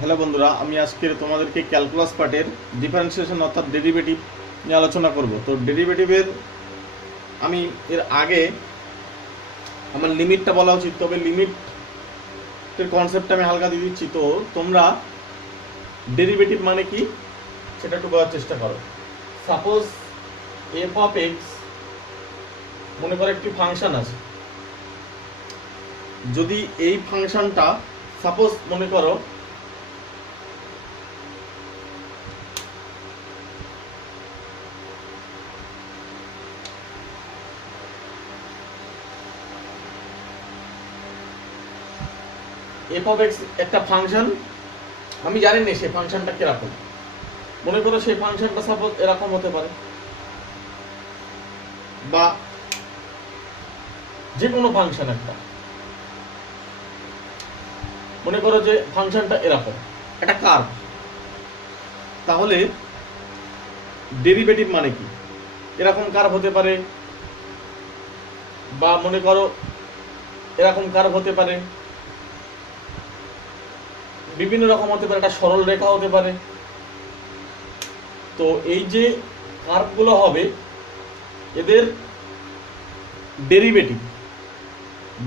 Hello বন্ধুরা, আমি আজকে তোমাদেরকে ক্যালকুলাস পার্টের ডিফারেন্সিয়েশন অর্থাৎ ডেরিভেটিভ নিয়ে আলোচনা করব। তো ডেরিভেটিভের আমি এর আগে আমার লিমিটটা বলা উচিত, তবে লিমিটের কনসেপ্টটা আমি হালকা দিয়ে দিচ্ছি। তো তোমরা ডেরিভেটিভ মানে কি সেটা একটু বোঝার চেষ্টা করো। সাপোজ এফ অফ এক্স, মনে করো একটি ফাংশন আছে। যদি এই ফাংশনটা সাপোজ মনে করো এফ অফ এক্স একটা ফাংশন, আমি জানি না সেই ফাংশনটা কিরকম। মনে করো সেই ফাংশনটা সাপোজ এরকম হতে পারে, বা যে কোনো ফাংশন একটা। মনে করো যে ফাংশনটা এরকম একটা কার্ভ, তাহলে ডেরিভেটিভ মানে কি? এরকম কার্ভ হতে পারে, বা মনে করো এরকম কার্ভ হতে পারে, বিভিন্ন রকম হতে পারে, একটা সরল রেখা হতে পারে। তো এই যে কার্ভগুলো হবে, এদের ডেরিভেটিভ,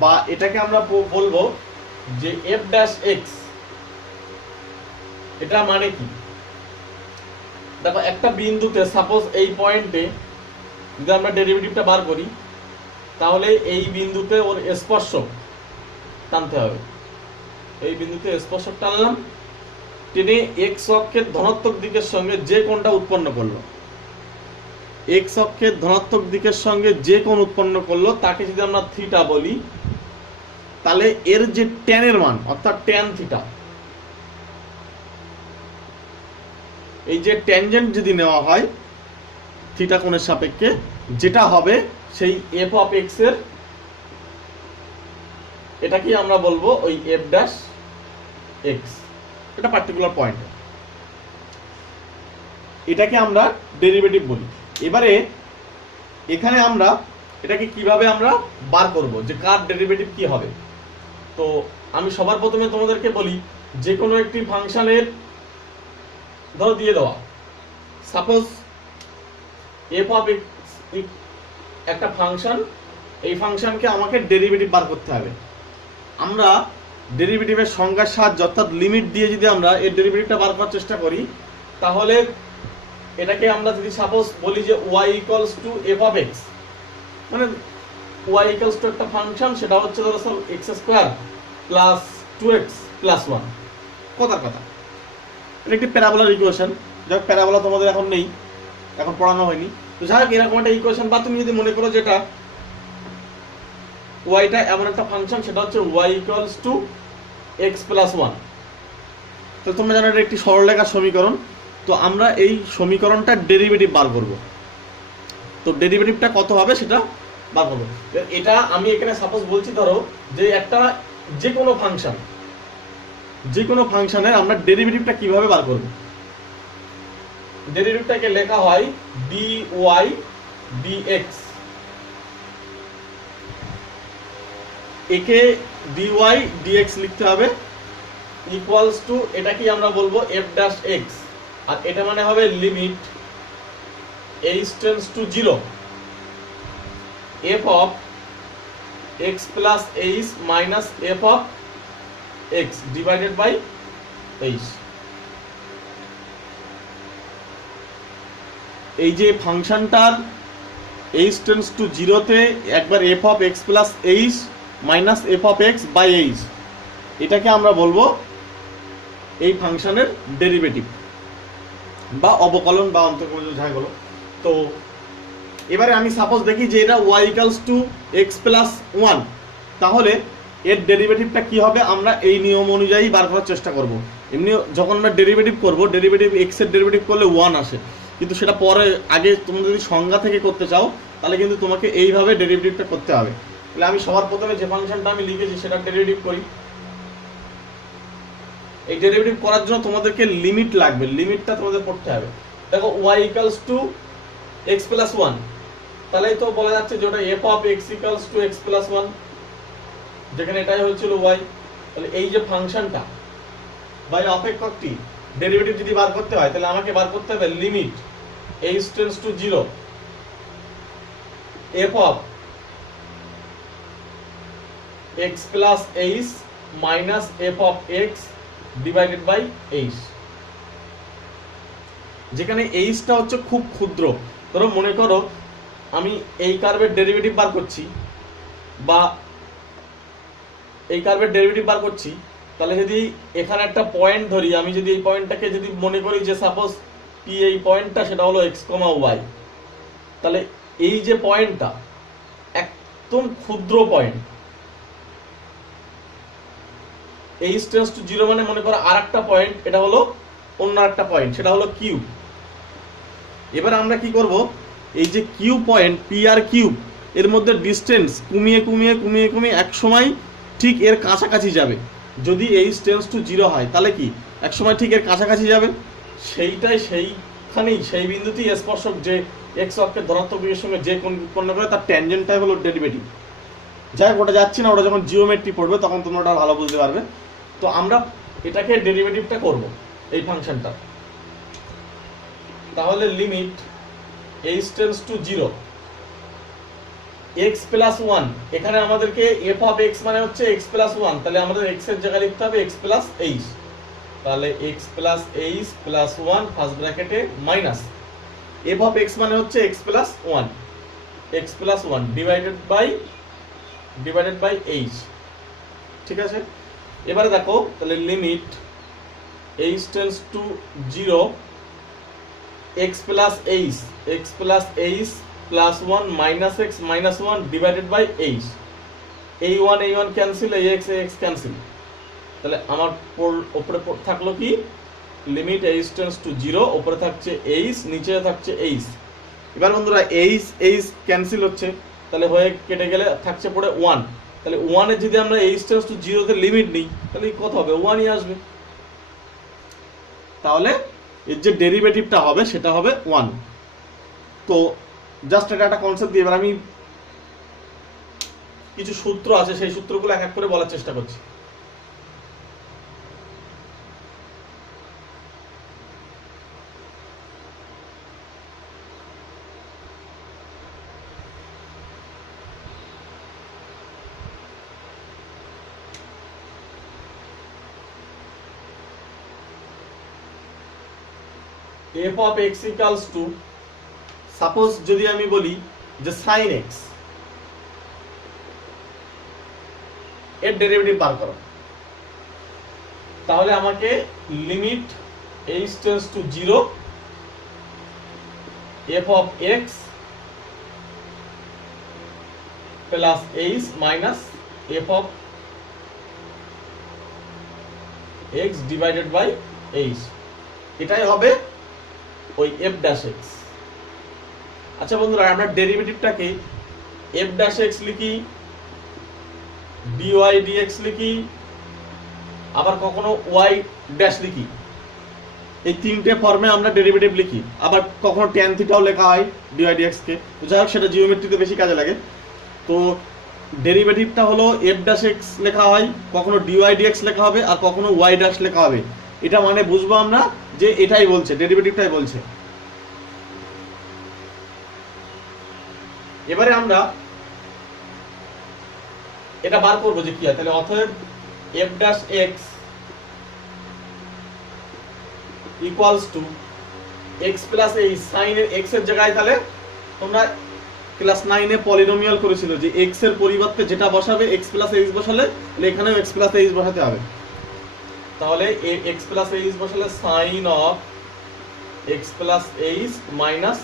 বা এটাকে আমরা বলবো যে এফ ড্যাশ এক্স, এটা মানে কি? দেখো, একটা বিন্দুতে সাপোজ এই পয়েন্টে যদি আমরা ডেরিভেটিভটা বার করি, তাহলে এই বিন্দুতে ওর স্পর্শক টানতে হবে। এই বিন্দুতে স্পর্শক টানলাম, টেনে এক্স অক্ষের ধনাত্মক দিকের সঙ্গে যে কোণটা উৎপন্ন করলো, এক্স অক্ষের ধনাত্মক দিকের সঙ্গে যে কোণ উৎপন্ন করলো তাকে যদি আমরা থিটা বলি, তাহলে এর যে ট্যানের মান অর্থাৎ ট্যান থিটা, এই যে ট্যানজেন্ট যদি নেওয়া হয় থিটা কোণের সাপেক্ষে, যেটা হবে সেই এফ অফ এক্স এর, এটাকেই আমরা বলবো ওই এফ ড্যাশ এক্স। এটা পার্টিকুলার পয়েন্ট, এটাকে আমরা ডেরিভেটিভ বলি। এবারে এখানে আমরা এটাকে কিভাবে আমরা বার করব, যে কার ডেরিভেটিভ কি হবে। তো আমি সবার প্রথমে তোমাদেরকে বলি, যে কোনো একটি ফাংশনের ধরো দিয়ে দেওয়া, সাপোজ এফ অফ এক্স একটা ফাংশন, এই ফাংশনকে আমাকে ডেরিভেটিভ বার করতে হবে। আমরা ডেরিভেটিভের সংজ্ঞার সাহায্যে অর্থাৎ লিমিট দিয়ে যদি আমরা এর ডেরিভেটিভটা বার করার চেষ্টা করি, তাহলে এটাকে আমরা যদি সাপোজ বলি যে y equals to F of x, মানে y ইকুয়ালস টু একটা ফাংশন, সেটা হচ্ছে ধরো সব x square plus 2x plus 1, কথার কথা। এটা একটি প্যারাবোলার ইকুয়েশন। যাক, প্যারাবোলা তোমাদের এখন নেই, এখন পড়ানো হয়নি। তো যাই হোক, এরকম একটা ইকুয়েশন, বা তুমি যদি মনে করো যেটা ওয়াইটা এমন একটা ফাংশন, সেটা হচ্ছে y equals to x plus 1। তো তোমরা জানো এটা একটি সরলরেখার সমীকরণ। তো আমরা এই সমীকরণটার ডেরিভেটিভ বার করব। তো ডেরিভেটিভটা কত হবে সেটা বার করব। এটা আমি এখানে সাপোজ বলছি, ধরো যে একটা যে কোনো ফাংশন, যে কোনো ফাংশনের আমরা ডেরিভেটিভটা কিভাবে বার করব। ডেরিভেটিভটাকে লেখা হয় dy dx, একে dy dx লিখতে হবে, ইকুয়ালস টু এটাকে আমরা বলবো f ড্যাশ x, আর এটা মানে হবে limit h tends to 0 f of x plus h minus f of x divided by h। এই যে ফাংশনটার h টেন্ডস টু 0 তে একবার f of x plus h minus f of x by h, এটাকে আমরা বলবো এই ফাংশনের ডেরিভেটিভ বা অবকলন বা অন্তর্কলন, যাই বলো। তো এবারে আমি সাপোজ দেখি যে এটা y equals to x plus 1, তাহলে এর ডেরিভেটিভটা কি হবে আমরা এই নিয়ম অনুযায়ী বার করার চেষ্টা করব। এমনি যখন আমরা ডেরিভেটিভ করব, ডেরিভেটিভ x এর ডেরিভেটিভ করলে 1 আসে, কিন্তু সেটা পরে, আগে তুমি যদি সংজ্ঞা থেকে করতে চাও তাহলে কিন্তু তোমাকে এইভাবে ডেরিভেটিভটা করতে হবে। তাহলে আমি সবার প্রথমে যে ফাংশনটা আমি লিখেছি সেটা ডেরিভেটিভ করি। এই ডেরিভেটিভ করার জন্য তোমাদেরকে লিমিট লাগবে, লিমিটটা তোমাদের পড়তে হবে। দেখো y equals to x plus 1, তাহলেই তো বলা যাচ্ছে যে ওটা f of x equals two x plus 1, যেখানে এটাই হচ্ছিল y। তাহলে এই যে ফাংশনটা, বাই অপেক্ষকটি ডেরিভেটিভ যদি বার করতে হয় তাহলে আমাকে বার করতে হবে limit h tends to 0 f of x plus h minus f of x divided by h, যেখানে h টা হচ্ছে খুব ক্ষুদ্র। ধরো মনে করো আমি এই কার্ভের ডেরিভেটিভ বার করছি বা এই কার্ভের ডেরিভেটিভ বার করছি, তাহলে যদি এখানে একটা পয়েন্ট ধরি, আমি যদি এই পয়েন্টটাকে যদি মনে করি যে সাপোজ p, এই পয়েন্টটা সেটা হলো x, y, তাহলে এই যে পয়েন্টটা একদম ক্ষুদ্র পয়েন্ট, h টেন্ডস টু 0 মানে মনে করো আরেকটা পয়েন্ট, এটা হলো অন্য একটা পয়েন্ট, সেটা হলো q। এবার আমরা কি করব, এই যে q পয়েন্ট p আর q এর মধ্যে ডিসটেন্স কমিয়ে কমিয়ে কমিয়ে কমিয়ে এক সময় ঠিক এর কাছাকাছি যাবে। যদি h টেন্ডস টু 0 হয় তাহলে কি এক সময় ঠিক এর কাছাকাছি যাবে, সেইটাই সেইখানেই সেই বিন্দুতেই স্পর্শক যে x অক্ষের ধনাত্মক দিকের সঙ্গে যে কোণ উৎপন্ন করে তার ট্যানজেন্টটাই হলো ডেরিভেটিভ। যাই হোক, ওটা যাচ্ছি না, ওটা যখন জিওমেট্রি পড়বে তখন তোমরা ওটা ভালো বুঝতে পারবে। তো আমরা এটাকে ডেরিভেটিভটা করব এই ফাংশনটা। তাহলে limit h tends to 0 x plus 1, এখানে আমাদেরকে f অফ x মানে হচ্ছে x প্লাস 1, তাহলে আমাদের x এর জায়গায় লিখতে হবে x প্লাস h, তাহলে x plus h plus 1 first ব্র্যাকেটে মাইনাস f অফ x মানে হচ্ছে x plus 1, x plus 1 divided by h। ঠিক আছে, এবারে দেখো তাহলে limit h tends to 0 x plus h plus 1 minus x minus 1 divided by h, এই 1 ক্যান্সেল, এই x ক্যান্সেল, তাহলে আমার উপরে থাকলো কি লিমিট h টেন্ডস টু 0, উপরে থাকছে h, নিচে থাকছে h। এবার বন্ধুরা h ক্যান্সেল হচ্ছে, তাহলে হয়ে কেটে গেলে থাকছে পড়ে 1, তাহলে 1 এর যদি আমরা h টেন্ডস টু 0 তে লিমিট নিই তাহলে কত হবে, 1ই আসবে। তাহলে এর যে ডেরিভেটিভটা হবে সেটা হবে 1। তো জাস্ট এটা একটা কনসেপ্ট দিয়ে এবার আমি কিছু সূত্র আছে সেই সূত্রগুলো এক এক করে বলার চেষ্টা করছি। f of x equals to, suppose যদি আমি বলি যে sin x এর ডেরিভেটিভ বার করো, তাহলে আমাকে limit h tends to 0 f of x plus h minus f of x divided by h, এটাই হবে ওই f ড্যাশ x। আচ্ছা বন্ধুরা, আমরা ডেরিভেটিভটাকে f ড্যাশ x লিখি, dy dx লিখি, আবার কখনো y ড্যাশ লিখি, এই তিনটে ফর্মে আমরা ডেরিভেটিভ লিখি। আবার কখনো tan থিটাও লেখা হয় dy dx কে, তো যাই হোক সেটা জিওমেট্রিতে বেশি কাজে লাগে। তো ডেরিভেটিভটা হলো f ড্যাশ x লেখা হয়, কখনো dy dx লেখা হবে, আর কখনো y ড্যাশ লেখা হবে। এটা মানে বুঝবো আমরা যে এটাই বলছে, ডেরিভেটিভটাই বলছে। এবারে আমরা এটা বার করবো যে কি হয়, তাহলে অতএব f dash x equals two x plus এই sin এর x এর জায়গায়, তাহলে তোমরা ক্লাস 9 এ পলিনোমিয়াল করেছিল যে x এর পরিবর্তে যেটা বসাবে x প্লাস h বসালে, তাহলে এখানেও x প্লাস h বসাতে হবে। তাহলে x প্লাস h বসালে sin of x plus h minus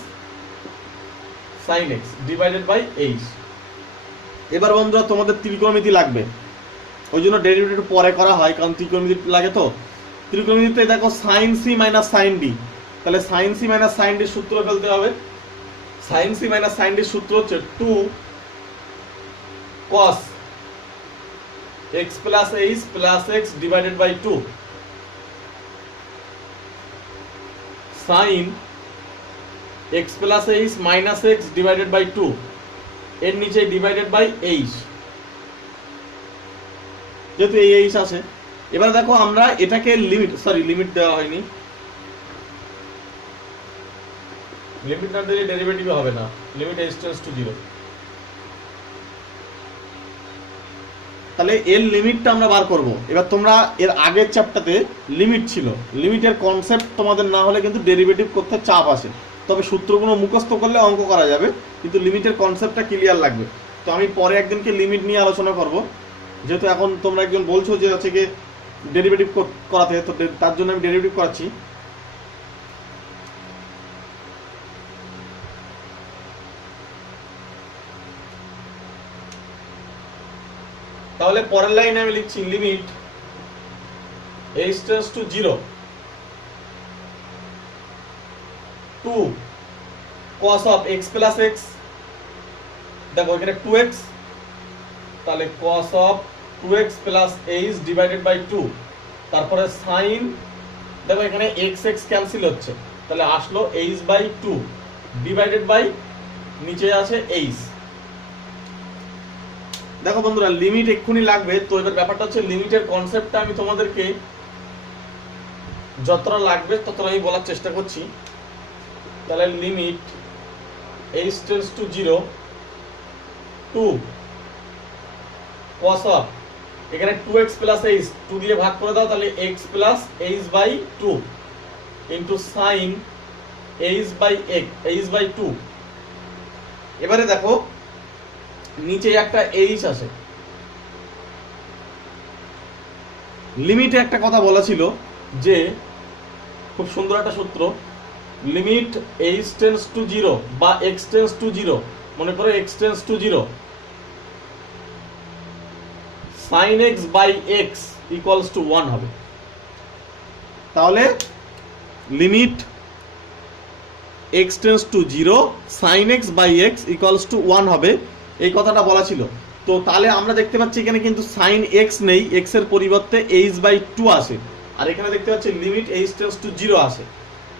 sin x divided by h। এবার বন্ধুরা তোমাদের ত্রিকোণমিতি লাগবে, ওই জন্য ডেরিভেটিভ পরে করা হয়, কারণ ত্রিকোণমিতি লাগে। তো ত্রিকোণমিতিতে দেখো sin c minus sin d, তাহলে sin c minus sin d এর সূত্র ফেলতে হবে। sin c minus sin d এর সূত্র হচ্ছে 2 cos x plus h plus x divided by 2 sin x plus h minus x divided by 2, এর নিচে ডিভাইডেড বাই h, যেহেতু এই h আছে এবার দেখো আমরা এটাকে লিমিট দেওয়া হয়নি, লিমিট না দিলে ডেরিভেটিভ হবে না, লিমিট h টেন্ডস টু 0। তাহলে এর লিমিটটা আমরা বার করব। এবার তোমরা এর আগের চ্যাপ্টারে লিমিট ছিল, লিমিটের কনসেপ্ট তোমাদের না হলে কিন্তু ডেরিভেটিভ করতে চাপ আসে, তবে সূত্রগুলো মুখস্থ করলে অঙ্ক করা যাবে, কিন্তু লিমিটের কনসেপ্টটা ক্লিয়ার লাগবে। তো আমি পরে একদিনকে লিমিট নিয়ে আলোচনা করব, যেহেতু এখন তোমরা একজন বলছো যে হচ্ছে কি ডেরিভেটিভ করাতে, তো তার জন্য আমি ডেরিভেটিভ করাচ্ছি। তাহলে পরের লাইনে আমি লিখছি limit h tends to 0 two cos of x plus x, দেখো এখানে 2x, তাহলে cos of 2x plus h divided by 2, তারপরে sin, দেখো এখানে x x ক্যান্সেল হচ্ছে, তাহলে আসলো h বাই 2 ডিভাইডেড বাই নিচে আছে h। দেখো বন্ধুরা লিমিট এক্ষুনি লাগবে, তো এবার ব্যাপারটা হচ্ছে লিমিটের কনসেপ্টটা আমি তোমাদেরকে যতটা লাগবে ততটা আমি বলার চেষ্টা করছি। তাহলে limit h tends to 0 two cos of, এখানে 2x প্লাস h 2 দিয়ে ভাগ করে দাও, তাহলে x plus h by 2 into sin h by h by 2। এবারে দেখো নিচে একটা h আছে, লিমিটে একটা কথা বলা ছিল যে খুব সুন্দর একটা সূত্র, লিমিট h টেন্ডস টু 0 বা x টেন্ডস টু 0, মনে করো x tends to 0, sin x by x equals to 1 হবে। তাহলে limit x tends to 0 sin x by x equals to 1 হবে, এই কথাটা বলা ছিল। তো তাহলে আমরা দেখতে পাচ্ছি এখানে কিন্তু sin x নেই, x এর পরিবর্তে h বাই 2 আসে, আর এখানে দেখতে পাচ্ছি লিমিট h টেন্ডস টু 0 আসে।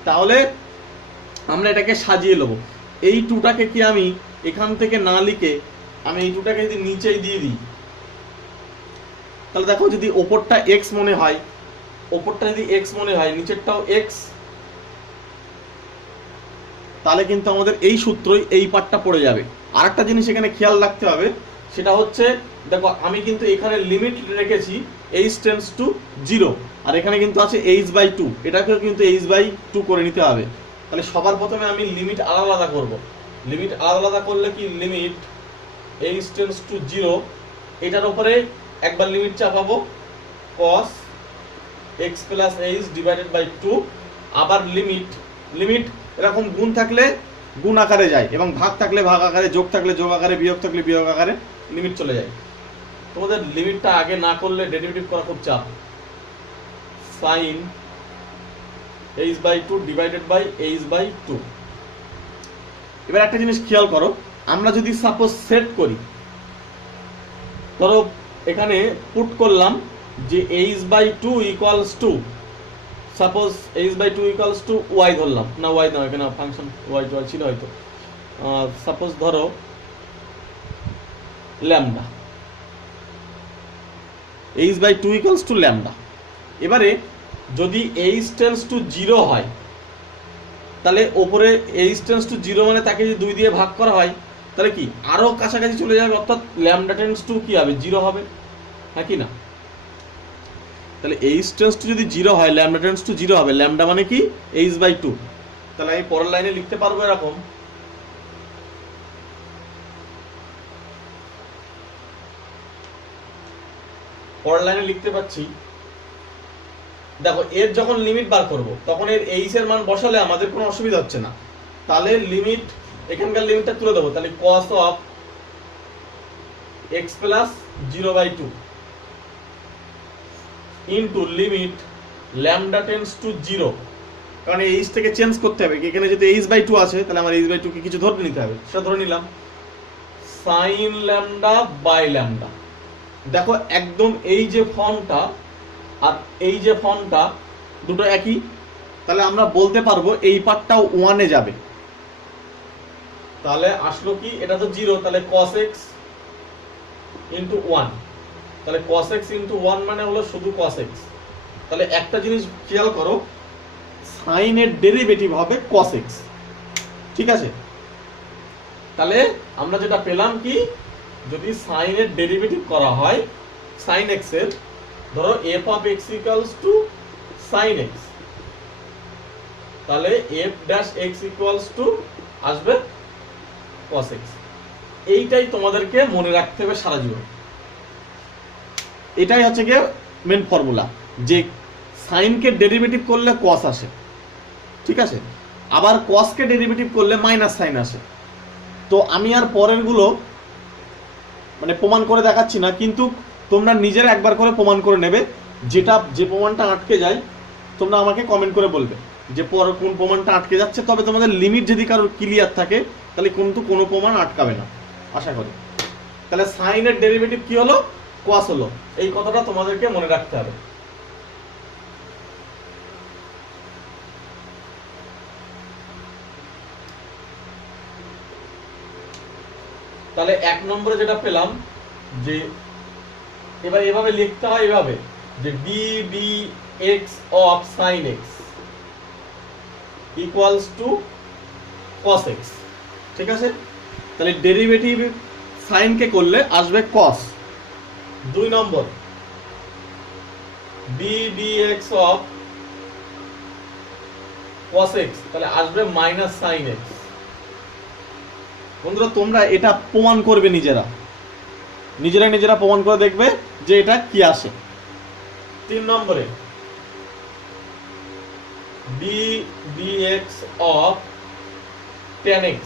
তাহলে আমরা এটাকে সাজিয়ে নেব, এই 2টাকে কি আমি এখান থেকে না লিখে আমি এই 2টাকে যদি নিচেই দিয়ে দিই, তাহলে দেখো যদি ওপরটা x মনে হয়, ওপরটা যদি x মনে হয় নিচেরটাও x, তাহলে কিন্তু আমাদের এই সূত্রই এই পার্টটা পড়ে যাবে। আর একটা জিনিস এখানে খেয়াল রাখতে হবে, সেটা হচ্ছে দেখো আমি কিন্তু এখানে লিমিট রেখেছি h টেন্ডস টু 0, আর এখানে কিন্তু আছে h বাই 2, এটাকেও কিন্তু h বাই 2 করে নিতে হবে। তাহলে সবার প্রথমে আমি লিমিট আলাদা আলাদা করব, লিমিট আলাদা আলাদা করলে কি লিমিট h টেন্ডস টু 0, এটার উপরে একবার লিমিট চাপাবো cos x plus h divided by 2, আবার লিমিট এরকম গুণ থাকলে গুণ আকারে যায়, এবং ভাগ থাকলে ভাগ আকারে, যোগ থাকলে যোগ আকারে, বিয়োগ থাকলে বিয়োগ আকারে লিমিট চলে যায়। তোমাদের লিমিটটা আগে না করলে ডেরিভেটিভ করা খুব চাপ। sin h by 2 divided by h by 2। এবার একটা জিনিস খেয়াল করো, আমরা যদি সাপোজ সেট করি, ধরো এখানে পুট করলাম যে h by 2 equals to, suppose h by 2 equals to y ধরলাম, না y না, এখানে ফাংশন y টু y ছিল হয়তো, সাপোজ ধরো lambda, h by 2 equals to lambda. এবারে যদি h টেন্ডস টু 0 হয়, তাহলে ওপরে h টেন্ডস টু 0 মানে তাকে যদি 2 দিয়ে ভাগ করা হয়, তাহলে কি আরো কাছাকাছি চলে যাবে, অর্থাৎ ল্যামডা টেন্ডস টু কি হবে 0 হবে, হ্যাঁ কি না? তাহলে h টেন্ডস টু যদি 0 হয়, ল্যামডা টেন্ডস টু 0 হবে, ল্যামডা মানে কি h বাই 2। তাহলে আমি পরের লাইনে লিখতে পারবো এরকম, পরের লাইনে লিখতে পাচ্ছি, দেখো এর যখন লিমিট বার করব তখন এর h এর মান বসালে আমাদের কোনো অসুবিধা হচ্ছে না। তাহলে লিমিট, এখানকার লিমিটটা তুলে দেবো, তাহলে cos of x plus 0 by 2 into limit lambda tends to 0, কারণ h থেকে চেঞ্জ করতে হবে, এখানে যদি h বাই 2 আছে তাহলে আমার h বাই 2 কে কিছু ধরে নিতে হবে, সেটা ধরে নিলাম sin ল্যামডা বাই ল্যামডা। দেখো একদম এই যে ফর্মটা আর এই যে ফর্মটা দুটো একই, তাহলে আমরা বলতে পারবো এই পার্টটাও 1 এ যাবে। তাহলে আসলো কি, এটা তো 0, তাহলে cos x ইন্টু 1 তাহলে cos x ইন্টু 1 মানে হলো শুধু cos x। তাহলে একটা জিনিস খেয়াল করো, sin এর ডেরিভেটিভ হবে cos x, ঠিক আছে? তাহলে আমরা যেটা পেলাম কি, যদি sin এর ডেরিভেটিভ করা হয় sin x এর, ধরো f of x equals to sin x, তাহলে f dash x equals to আসবে cos x। এইটাই তোমাদেরকে মনে রাখতে হবে সারা জীবন। এটাই হচ্ছে গিয়ে মেন ফর্মুলা, যে sin কে ডেরিভেটিভ করলে cos আসে, ঠিক আছে? আবার cos কে ডেরিভেটিভ করলে মাইনাস sin আসে। তো আমি আর পরের গুলো মানে প্রমাণ করে দেখাচ্ছি না, কিন্তু তোমরা নিজেরা একবার করে প্রমাণ করে নেবে। যে প্রমাণটা আটকে যায় তোমরা আমাকে কমেন্ট করে বলবে যে কোন প্রমাণটা আটকে যাচ্ছে। তবে তোমাদের লিমিট যদি কারোর ক্লিয়ার থাকে তাহলে কিন্তু কোনো প্রমাণ আটকাবে না আশা করি। তাহলে sin এর ডেরিভেটিভ কি হলো? cos হলো। এই কথাটা তোমাদেরকে মনে রাখতে হবে। তাহলে 1 নম্বরে যেটা পেলাম, যে এবার এভাবে লিখতে হয়, এভাবে যে ddx of sin x equals to cos x, ঠিক আছে? তাহলে ডেরিভেটিভ sin কে করলে আসবে cos। 2 number ddx of cos x, তাহলে আসবে মাইনাস sin x। বন্ধুরা তোমরা এটা প্রমাণ করবে নিজেরা প্রমাণ করে দেখবে যে এটা কি আসে। 3 নম্বরে ddx of tan x,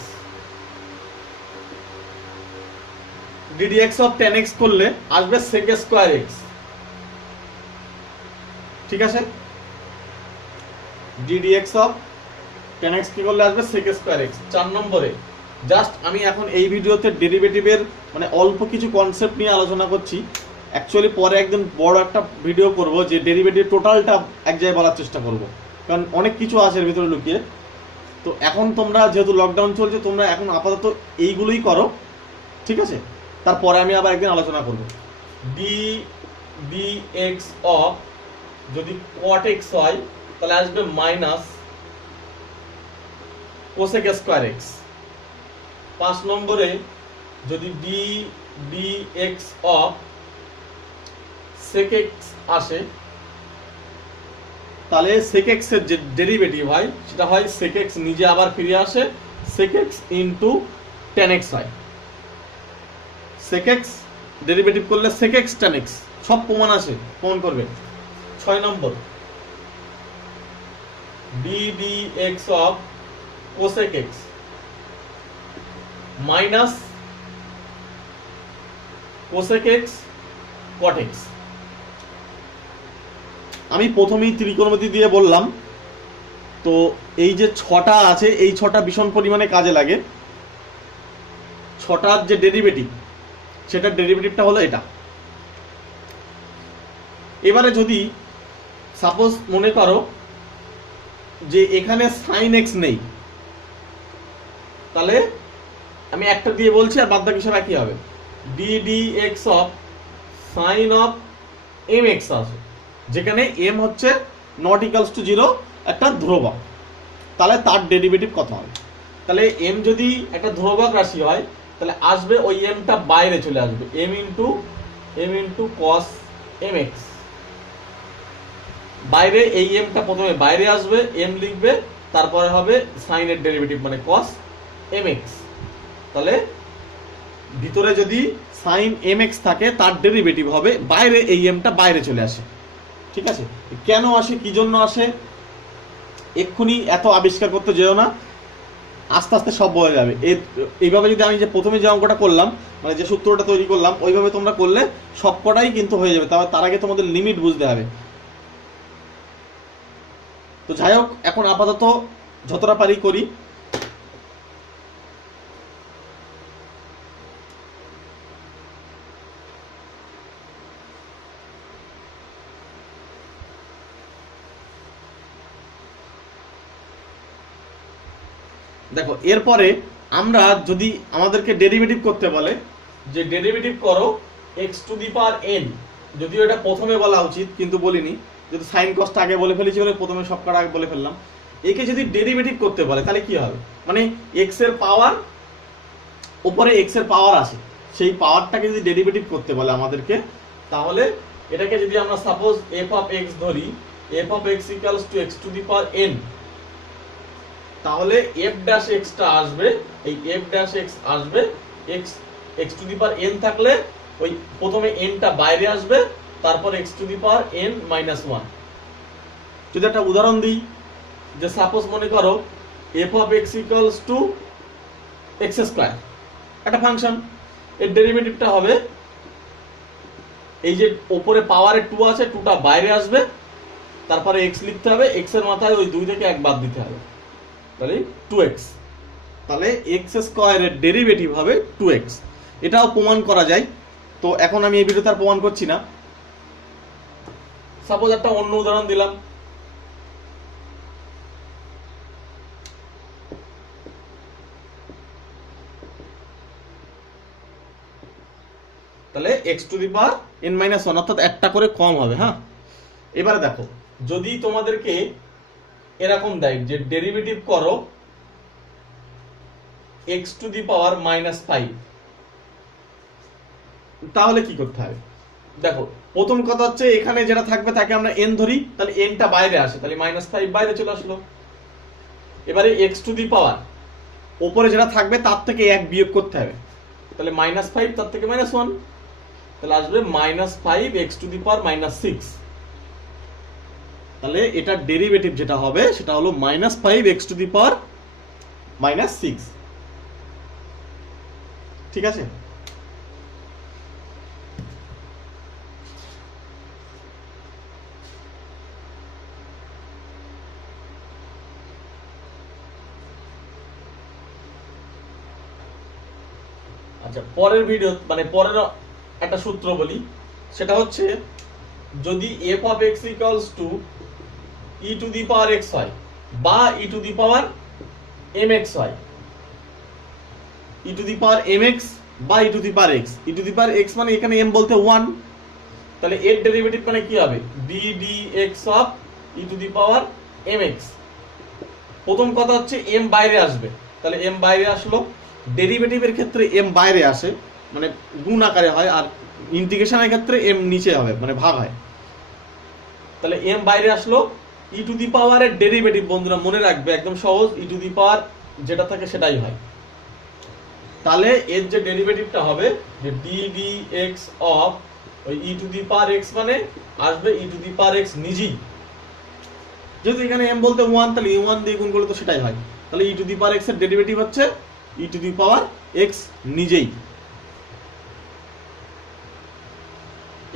ddx of tan x করলে আসবে sec স্কয়ার x, ঠিক আছে? ddx of tan x কি করলে আসবে sec স্কয়ার x। 4 নম্বরে জাস্ট আমি এখন এই ভিডিওতে ডেরিভেটিভের মানে অল্প কিছু কনসেপ্ট নিয়ে আলোচনা করছি। অ্যাকচুয়ালি পরে একদিন বড় একটা ভিডিও করব যে ডেরিভেটিভ টোটালটা এক জায়গায় বলার চেষ্টা করব, কারণ অনেক কিছু আছে এর ভিতরে লুকিয়ে। তো এখন তোমরা যেহেতু লকডাউন চলছে, তোমরা এখন আপাতত এইগুলোই করো, ঠিক আছে? তারপরে আমি আবার একদিন আলোচনা করব। dx of যদি cot x হয় তাহলে আসবে মাইনাস cosec স্কয়ার x। 5 নম্বরে যদি dx of sec x আসে, তাহলে sec x এর যে ডেরিভেটিভ হয় সেটা হয় sec x নিজে আবার ফিরে আসে sec x into tan x হয়। sec x ডেরিভেটিভ করলে sec x tan x, সব প্রমাণ আছে, প্রমাণ করবে। 6 নম্বর ddx of cosec x minus cosec x cot x। আমি প্রথমেই ত্রিকোণমিতি দিয়ে বললাম, তো এই যে 6টা আছে এই 6টা ভীষণ পরিমাণে কাজে লাগে। 6টার যে ডেরিভেটিভ সেটার ডেরিভেটিভটা হলো এটা। এবারে যদি সাপোজ মনে করো যে এখানে sin x নেই, তাহলে আমি একটা দিয়ে বলছি আর বাদবাকি সব একই হবে। ddx of sin of mx আছে, যেখানে m হচ্ছে নট ইকুয়ালস টু 0 একটা ধ্রুবক, তাহলে তার ডেরিভেটিভ কত হবে? তাহলে m যদি একটা ধ্রুবক রাশি হয় তাহলে আসবে ওই m টা বাইরে চলে আসবে, m ইনটু cos mx। বাইরে এই m টা প্রথমে বাইরে আসবে, m লিখবে, তারপরে হবে sin এর ডেরিভেটিভ মানে cos mx। তাহলে ভিতরে যদি sin mx থাকে তার ডেরিভেটিভ হবে বাইরে, এই m টা বাইরে চলে আসে, ঠিক আছে? কেন আসে, কি জন্য আসে, এক্ষুনি এত আবিষ্কার করতে যেও না, আস্তে আস্তে সব বোঝা যাবে। এইভাবে যদি আমি যে প্রথমে যে অঙ্কটা করলাম, মানে যে সূত্রটা তৈরি করলাম, ওইভাবে তোমরা করলে সবকটাই কিন্তু হয়ে যাবে। তার আগে তোমাদের লিমিট বুঝতে হবে। তো যাই হোক, এখন আপাতত যতটা পারি করি। দেখো এরপরে আমরা যদি আমাদেরকে ডেরিভেটিভ করতে বলে যে ডেরিভেটিভ করো x to the power n যদিও এটা প্রথমে বলা উচিত কিন্তু বলিনি, যদি সাইন কসটা আগে বলে ফেলেছি বলে প্রথমে সব কটা আগে বলে ফেললাম। একে যদি ডেরিভেটিভ করতে বলে তাহলে কি হবে, মানে এক্স এর পাওয়ার উপরে এক্স এর পাওয়ার আছে, সেই পাওয়ারটাকে যদি ডেরিভেটিভ করতে বলে আমাদেরকে, তাহলে এটাকে যদি আমরা সাপোজ এফ অফ এক্স ধরি, F of x equals to x to the power N, তাহলে এফ ড্যাশ এক্সটা আসবে, এই এফ ড্যাশ এক্স আসবে x x to the power N থাকলে ওই প্রথমে এনটা বাইরে আসবে, তারপর x to the power N minus one. যদি একটা উদাহরণ দিই, যে সাপোজ মনে করো F of x equals to x square, একটা ফাংশন, এর ডেরিভেটিভটা হবে এই যে ওপরে পাওয়ারে টু আছে, টুটা বাইরে আসবে, তারপরে এক্স লিখতে হবে, এক্স এর মাথায় ওই 2 থেকে 1 বাদ দিতে হবে, তাহলে 2x, তাহলে এক্স স্কোয়ারের ডেরিভেটিভ হবে 2x। এটাও প্রমাণ করা যায়, তো এখন আমি এই ভিডিওতে আর প্রমাণ করছি না। সাপোজ একটা অন্য উদাহরণ দিলাম, তাহলে x to the power n minus 1, অর্থাৎ একটা করে কম হবে। হ্যাঁ, এবারে দেখো, যদি তোমাদেরকে এরকম দেয় যে ডেরিভেটিভ করো x to the power minus 5, তাহলে কি করতে হবে? দেখো, প্রথম কথা হচ্ছে এখানে যেটা থাকবে তাকে আমরা n ধরি, তাহলে n টা বাইরে আসে, তাহলে মাইনাস 5 বাইরে চলে আসলো। এবারে x টু দি পাওয়ার উপরে যেটা থাকবে তার থেকে 1 বিয়োগ করতে হবে, তাহলে মাইনাস 5 তার থেকে মাইনাস 1, তাহলে আসবে minus 5 x to the power minus 6। তাহলে এটার ডেরিভেটিভ যেটা হবে সেটা হলো minus 5 x to the power minus 6। ঠিক আছে? আচ্ছা, পরের ভিডিও মানে পরের একটা সূত্র বলি, সেটা হচ্ছে যদি f of x equals to e to the power x হয় বা e to the power mx হয়, e to the power mx বা e to the power x, e to the power x মানে এখানে m বলতে 1, তাহলে এর derivative মানে কি হবে, d dx of e to the power mx। প্রথম কথা হচ্ছে m বাইরে আসবে, তাহলে m বাইরে আসলো, ডেরিভেটিভের ক্ষেত্রে m বাইরে আসে মানে গুণ আকারে হয়, আর ইন্টিগ্রেশনের ক্ষেত্রে m নিচে হবে মানে ভাগ হয়। তাহলে m বাইরে আসলো, e টু দি পাওয়ারের ডেরিভেটিভ বন্ধুরা মনে রাখবে একদম সহজ, e টু দি পাওয়ার যেটা থাকে সেটাই হয়। তাহলে এর যে ডেরিভেটিভটা হবে যে d dx অফ ওই e two the power x মানে আসবে e two the power x নিজেই, যেহেতু এখানে m বলতে 1, তাহলে e1 দিয়ে গুণ করলে তো সেটাই হয়, তাহলে e two the power x এর ডেরিভেটিভ হচ্ছে e two the power x নিজেই।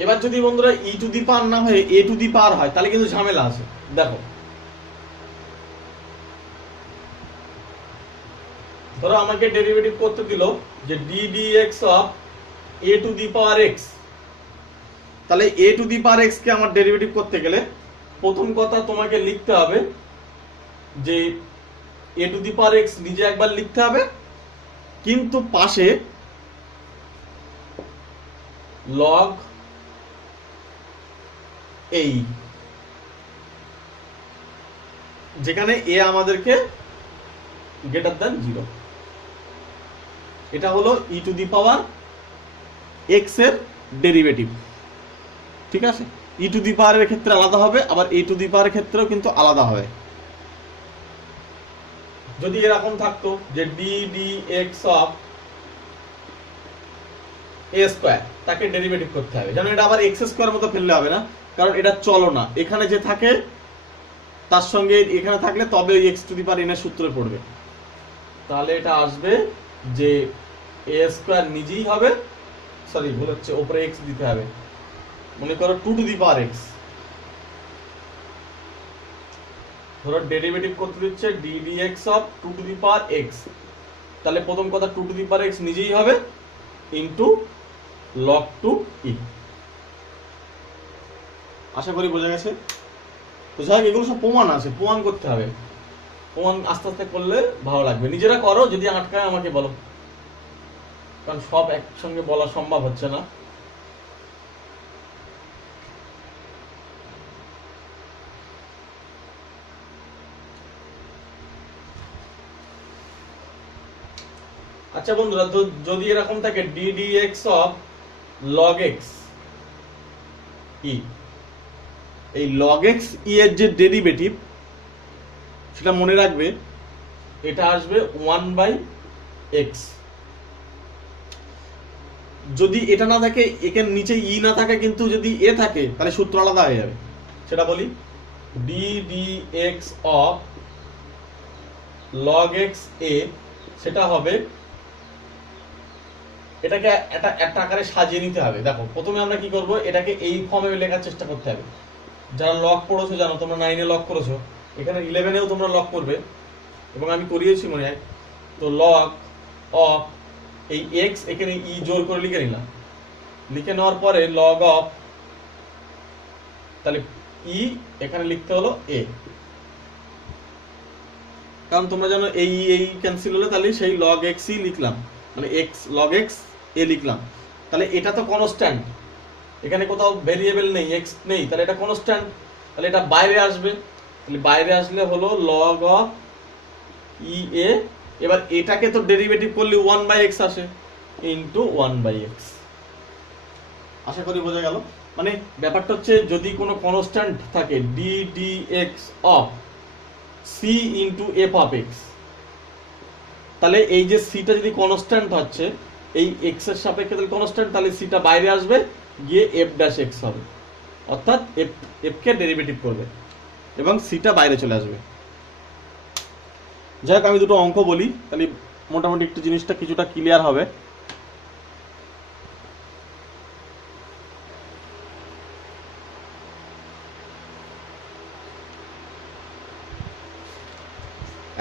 এবার যদি বন্ধুরা e টু দি পাওয়ার না হয়ে a টু দি পাওয়ার হয় তাহলে কিন্তু ঝামেলা আছে। দেখো, ধরো আমাকে ডেরিভেটিভ করতে দিল যে d dx of a two the power x, তাহলে a two the power x কে আমার ডেরিভেটিভ করতে গেলে প্রথম কথা তোমাকে লিখতে হবে যে a two the power x নিজে একবার লিখতে হবে, কিন্তু পাশে লগ এই, যেখানে a আমাদেরকে গ্রেটার দ্যান 0, এটা হলো e two the power x এর ডেরিভেটিভ। ঠিক আছে, e টু দি পাওয়ারের ক্ষেত্রে আলাদা হবে, আবার a টু দি পাওয়ারের ক্ষেত্রেও কিন্তু আলাদা হবে। যদি এরকম থাকতো যে d dx of a square, তাকে ডেরিভেটিভ করতে হবে, যেন এটা আবার x স্কয়ার মতো ফেললে হবে না, কারণ এটা চলো না, এখানে যে থাকে তার সঙ্গে এখানে থাকলে তবে ওই x to the power n এর সূত্রে পড়বে। তাহলে এটা আসবে যে a স্কয়ার নিজেই হবে, সরি ভুল হচ্ছে, উপরে x দিতে হবে, মনে করো 2 টু দি পাওয়ার x, ধরো ডেরিভেটিভ করতে দিচ্ছে d dx of 2 two the power x, তাহলে প্রথম কথা 2 টু দি পাওয়ার x নিজেই হবে ইনটু log 2e। আশা করি বোঝা গেছে। তো যাই হোক, এগুলো সব প্রমাণ আছে, প্রমাণ করতে হবে, প্রমাণ আস্তে আস্তে করলে ভালো লাগবে। নিজেরা করো, যদি আটকায় আমাকে বলো, কারণ সব একসঙ্গে বলা সম্ভব হচ্ছে না। আচ্ছা বন্ধুরা, যদি এরকম থাকে d d x of log x e, এই লগ এক্স ই এর যে ডেরিভেটিভ সেটা মনে রাখবে, এটা আসবে 1/x। যদি এটা না থাকে, এখানে নিচে ই না থাকে, কিন্তু যদি এ থাকে তাহলে সূত্র আলাদা হয়ে যাবে। সেটা বলি, d d x of log x a, সেটা হবে, এটাকে একটা আকারে সাজিয়ে নিতে হবে। দেখো প্রথমে আমরা কি করব, এটাকে এই ফর্মে লেখার চেষ্টা করতে হবে। যারা লগ পড়েছো জানো, তোমরা 9-এ লগ করেছো, এখানে 11-এও তোমরা লগ করবে, এবং আমি করিয়েছি মনে হয়। তো লগ অফ এই এক্স, এখানে ই জোর করে লিখে নিলাম, লিখে নেওয়ার পরে লগ অফ, তাহলে ই এখানে লিখতে হলো এ, কারণ তোমরা জানো এই ক্যান্সেল হলে তাহলে সেই লগ এক্স ই লিখলাম, মানে এক্স লগ এক্স এ লিখলাম। তাহলে এটা তো কনস্ট্যান্ট, এখানে কোথাও ভেরিয়েবল নেই, এক্স নেই, তাহলে এটা কনস্ট্যান্ট, তাহলে এটা বাইরে আসবে। তাহলে বাইরে আসলে হলো লগ অফ ই এ। এবার এটাকে তো ডেরিভেটিভ করলে 1/x আসে, ইন্টু 1/x। আশা করি বোঝা গেল। মানে ব্যাপারটা হচ্ছে, যদি কোনো কনস্ট্যান্ট থাকে d d x of c into f of x, তাহলে এই যে সিটা যদি কনস্ট্যান্ট হচ্ছে, এই এক্স এর সাপেক্ষে তাহলে কনস্ট্যান্ট, তাহলে সিটা বাইরে আসবে, গিয়ে এফ ড্যাশ এক্স হবে, অর্থাৎ এফ কে ডেরিভেটিভ করবে এবং সিটা বাইরে চলে আসবে। যাই হোক, আমি দুটো অঙ্ক বলি, তাহলে মোটামুটি একটু জিনিসটা কিছুটা ক্লিয়ার হবে।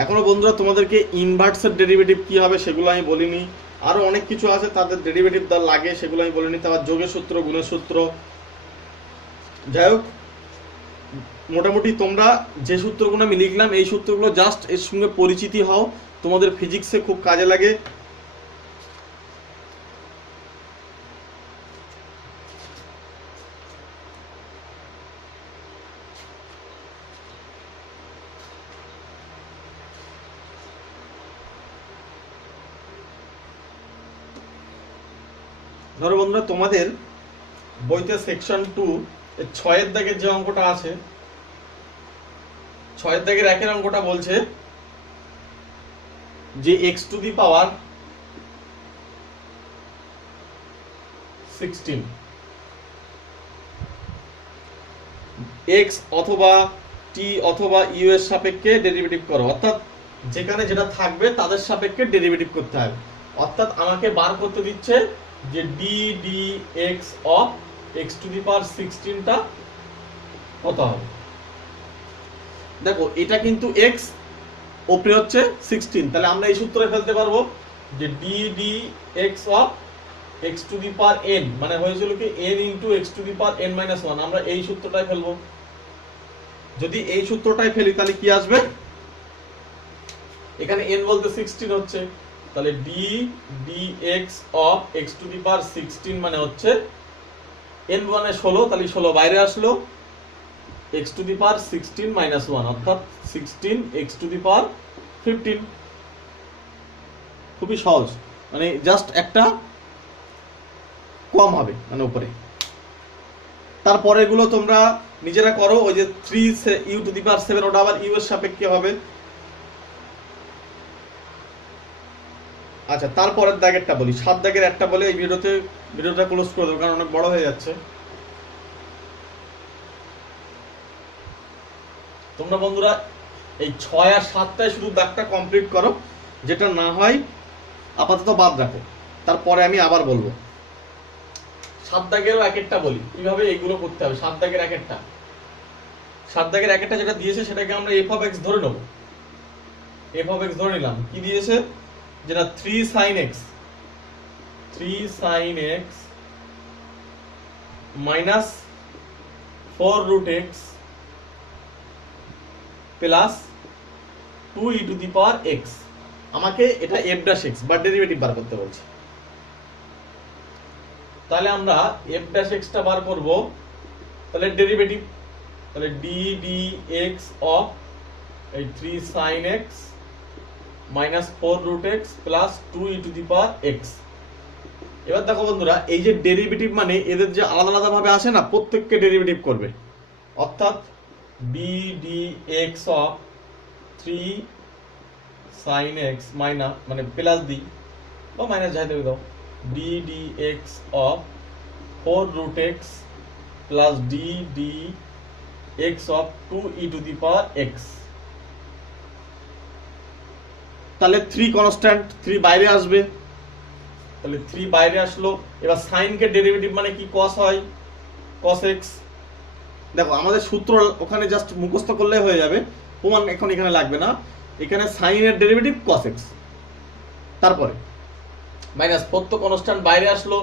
এখনো বন্ধুরা তোমাদেরকে ইনভার্সের ডেরিভেটিভ কি হবে সেগুলো আমি বলিনি, আরো অনেক কিছু আছে তাদের ডেরিভেটিভ দা লাগে, সেগুলো আমি বলিনি। তারপর যোগের সূত্র, গুণের সূত্র। যাই হোক, মোটামুটি তোমরা যে সূত্রগুলো আমি লিখলাম, এই সূত্রগুলো জাস্ট এর সঙ্গে পরিচিতি হও, তোমাদের ফিজিক্সে খুব কাজে লাগে। ধরো বন্ধুরা, তোমাদের বইতে সেকশন 2 6 এর দাগের যে অঙ্কটা আছে, 6 এর দাগের 1-এর অঙ্কটা বলছে যে x to the power 16 x অথবা t অথবা u এর সাপেক্ষে ডেরিভেটিভ করো, অর্থাৎ যেখানে যেটা থাকবে তাদের সাপেক্ষে ডেরিভেটিভ করতে হবে। অর্থাৎ আমাকে বার করতে দিচ্ছে যে d d x of x to the power 16টা কত হবে। দেখো এটা কিন্তু এক্স, ওপরে হচ্ছে 16, তাহলে আমরা এই সূত্রে ফেলতে পারবো যে d d x of x to the power N, মানে হয়েছিল কি N into x to the power N minus 1, আমরা এই সূত্রটাই ফেলবো। যদি এই সূত্রটাই ফেলি তাহলে কি আসবে, এখানে n বলতে 16 হচ্ছে, তাহলে d d x of x to the power 16 মানে হচ্ছে n মানে 16, তাহলে 16 বাইরে আসলো, x to the power 16 minus 1, অর্থাৎ 16 এক্স টু দি পাওয়ার 15। খুবই সহজ, মানে জাস্ট একটা কম হবে মানে উপরে। তারপরে এগুলো তোমরা নিজেরা করো, ওই যে 3 ইউ টু দি পাওয়ার 7 ওটা আবার ইউ এর সাপেক্ষে হবে। আচ্ছা, তারপরের দাগেরটা বলি, 7 দাগের একটা বলে এই ভিডিওটা ক্লোজ করে দেবো, কারণ অনেক বড় হয়ে যাচ্ছে। তোমরা বন্ধুরা এই 6 আর 7টায় শুধু দাগটা কমপ্লিট করো, যেটা না হয় আপাতত বাদ রাখো, তারপরে আমি আবার বলবো। 7 দাগেরও এক একটা বলি কিভাবে এইগুলো করতে হবে। 7 দাগের এক একটা, 7 দাগের এক একটা যেটা দিয়েছে সেটাকে আমরা এফ অফ এক্স ধরে নেব। এফ অফ এক্স ধরে নিলাম, কি দিয়েছে, যেটা 3 sin x minus 4 root x plus 2 e two the power x। আমাকে এটা f ড্যাশ x বা ডেরিভেটিভ বার করতে বলছে। তাহলে আমরা f ড্যাশ x টা বার করব, তাহলে ডেরিভেটিভ, তাহলে d d x অফ এই 3 sin x minus 4 root x plus 2 e to the power x. এবার দেখো বন্ধুরা, এই যে ডেরিভেটিভ মানে এদের যে আলাদা আলাদা ভাবে আসে না, প্রত্যেককে ডেরিভেটিভ করবে। অর্থাৎ b d x of 3 sin x minus মানে প্লাস দি বা মাইনাস যাই দেবে দাও, d d x of 4 root x plus d d x of 2 e to the power x. তাহলে 3 কনস্ট্যান্ট, 3 বাইরে আসবে, তাহলে 3 বাইরে আসলো। এবার সাইন কে ডেরিভেটিভ মানে কি, cos হয়, cos x। দেখো আমাদের সূত্র ওখানে জাস্ট মুখস্থ করলে হয়ে যাবে, প্রমাণ এখন এখানে লাগবে না। এখানে সাইন এর ডেরিভেটিভ cos x, তারপরে মাইনাস 4 তো কনস্ট্যান্ট বাইরে আসলো,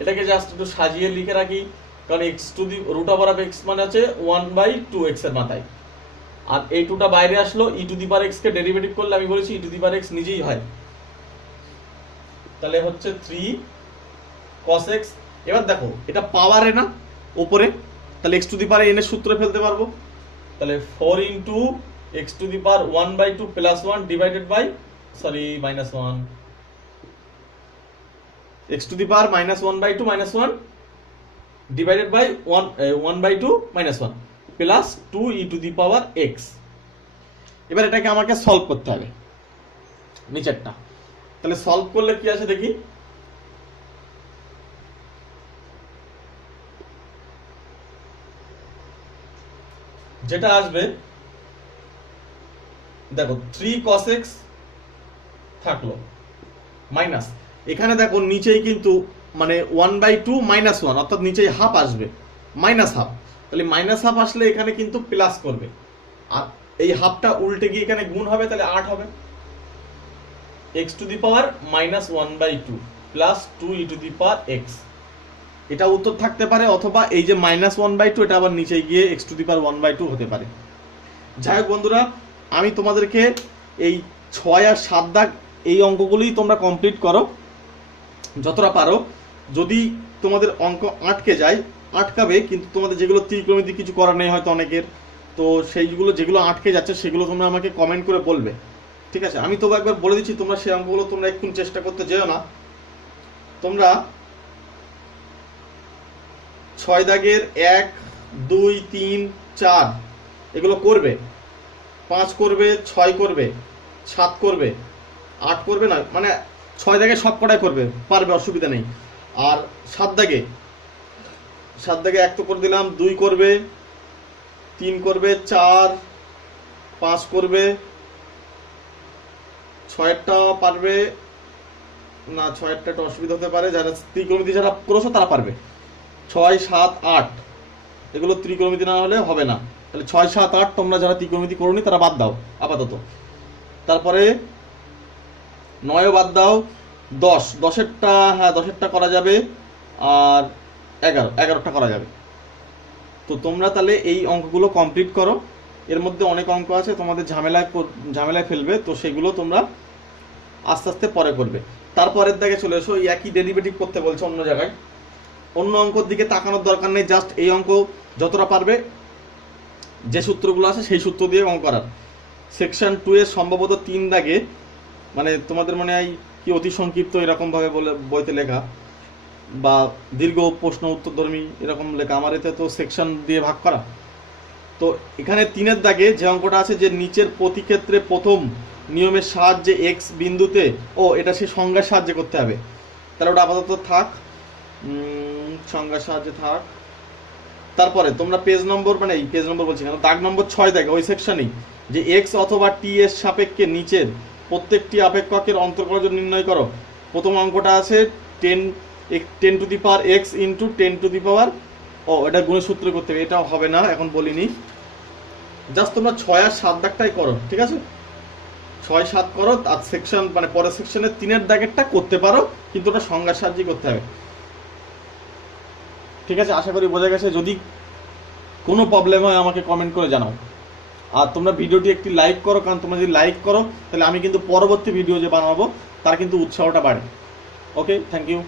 এটাকে জাস্ট একটু সাজিয়ে লিখে রাখি, কারণ x to the root over of x মানে আছে 1/2 x এর মাথায়। আর এই 2টা বাইরে আসলো, e to the power x কে ডেরিভেটিভ করলে আমি বলেছি ই টু দি পাওয়ার x নিজেই হয়, তাহলে হচ্ছে 3 cos x। এবার দেখো এটা পাওয়ারে না উপরে, তাহলে x to the power n এর সূত্রে ফেলতে পারবো। তাহলে 4 into x to the power 1/2 plus 1 divided by minus 1, x to the power minus 1/2 minus 1 divided by 1/2 minus 1 plus 2 e to the power x। এবার এটাকে আমাকে সলভ করতে হবে নিচেরটা। তাহলে সলভ করলে কি আছে দেখি, যেটা আসবে দেখো 3 cos x থাকলো মাইনাস, এখানে দেখো নিচেই কিন্তু মানে 1/2 মাইনাস 1, অর্থাৎ নিচেই হাফ আসবে, মাইনাস হাফ। তাহলে মাইনাস হাফ আসলে এখানে কিন্তু প্লাস করবে, আর এই হাফটা উল্টে গিয়ে এখানে গুণ হবে, তাহলে 8 হবে। x to the power minus 1/2 plus 2 e to the power x, এটা উত্তর থাকতে পারে, অথবা এই যে মাইনাস 1/2 এটা আবার নিচে গিয়ে x টু দি পাওয়ার 1/2 হতে পারে। যাই হোক বন্ধুরা, আমি তোমাদেরকে এই 6 আর 7 দাগ এই অঙ্কগুলোই তোমরা কমপ্লিট করো যতটা পারো। যদি তোমাদের অঙ্ক আটকে যায়, আটকাবে, কিন্তু তোমাদের যেগুলো ত্রিকোণমিতি কিছু করার নেই হয়তো অনেকের, তো সেইগুলো যেগুলো আটকে যাচ্ছে সেগুলো তোমরা আমাকে কমেন্ট করে বলবে, ঠিক আছে? আমি তবু একবার বলে দিচ্ছি, তোমরা সেই অঙ্কগুলো তোমরা একটু চেষ্টা করতে যেও না। তোমরা 6 দাগের 1 2 3 4 এগুলো করবে, 5 করবে, 6 করবে, 7 করবে, 8 করবে না, মানে 6 দাগে সব কটাই করবে, পারবে, অসুবিধা নেই। আর 7 দাগে 1 তো করে দিলাম, 2 করবে, 3 করবে, 4 5 করবে, 6টা পারবে না, 6টা একটু অসুবিধা হতে পারে, যারা ত্রিকোণমিতি যারা করেছো তারা পারবে। 6 7 8 এগুলো ত্রিকোণমিতি না হলে হবে না, তাহলে 6 7 8 তোমরা যারা ত্রিকোণমিতি করোনি তারা বাদ দাও আপাতত। তারপরে 9ও বাদ দাও, 10-10এরটা, হ্যাঁ 10এরটা করা যাবে, আর 11-11টা করা যাবে। তো তোমরা তাহলে এই অঙ্কগুলো কমপ্লিট করো। এর মধ্যে অনেক অঙ্ক আছে তোমাদের ঝামেলায় ফেলবে, তো সেগুলো তোমরা আস্তে আস্তে পরে করবে। তারপরের দিকে চলে এসো, একই ডেরিভেটিভ করতে বলছে অন্য জায়গায়, অন্য অঙ্কর দিকে তাকানোর দরকার নেই, জাস্ট এই অঙ্ক যতটা পারবে যে সূত্রগুলো আছে সেই সূত্র দিয়ে অঙ্ক করার। সেকশন 2 এর সম্ভবত 3 দাগে, মানে তোমাদের মনে হয় কি অতি সংক্ষিপ্ত এরকমভাবে বলে বইতে লেখা, বা দীর্ঘ প্রশ্ন উত্তরধর্মী এরকম লেখা, আমার এতে তো সেকশন দিয়ে ভাগ করা। তো এখানে 3-এর দাগে যে অঙ্কটা আছে, যে নিচের প্রতি ক্ষেত্রে প্রথম নিয়মের সাহায্যে এক্স বিন্দুতে, ও এটা সে সংজ্ঞার সাহায্যে করতে হবে, তাহলে ওটা আপাতত থাক, সংজ্ঞার সাহায্যে থাক। তারপরে তোমরা পেজ নম্বর, মানে এই পেজ নম্বর বলছি কেন, দাগ নম্বর 6 দেখো, ওই সেকশনেই যে এক্স অথবা টি এর সাপেক্ষে নিচের প্রত্যেকটি আপেক্ষকের অন্তর্কলজ নির্ণয় করো। প্রথম অঙ্কটা আছে 10 to the power x into 10 to the power, ও এটা গুণের সূত্র করতে হবে, এটা হবে না, এখন বলিনি, জাস্ট তোমরা 6 আর 7 দাগটাই করো, ঠিক আছে? 6 7 করো, আর সেকশন মানে পরের সেকশনের 3-এর দাগেরটা করতে পারো, কিন্তু ওটা সংজ্ঞার সাহায্যে করতে হবে, ঠিক আছে? আশা করি বোঝা গেছে। যদি কোনো প্রবলেম হয় আমাকে কমেন্ট করে জানাও, আর তোমরা ভিডিওটি একটি লাইক করো, কারণ তোমরা যদি লাইক করো তাহলে আমি কিন্তু পরবর্তী ভিডিও যে বানাবো তার কিন্তু উৎসাহটা বাড়ে। ওকে, থ্যাংক ইউ।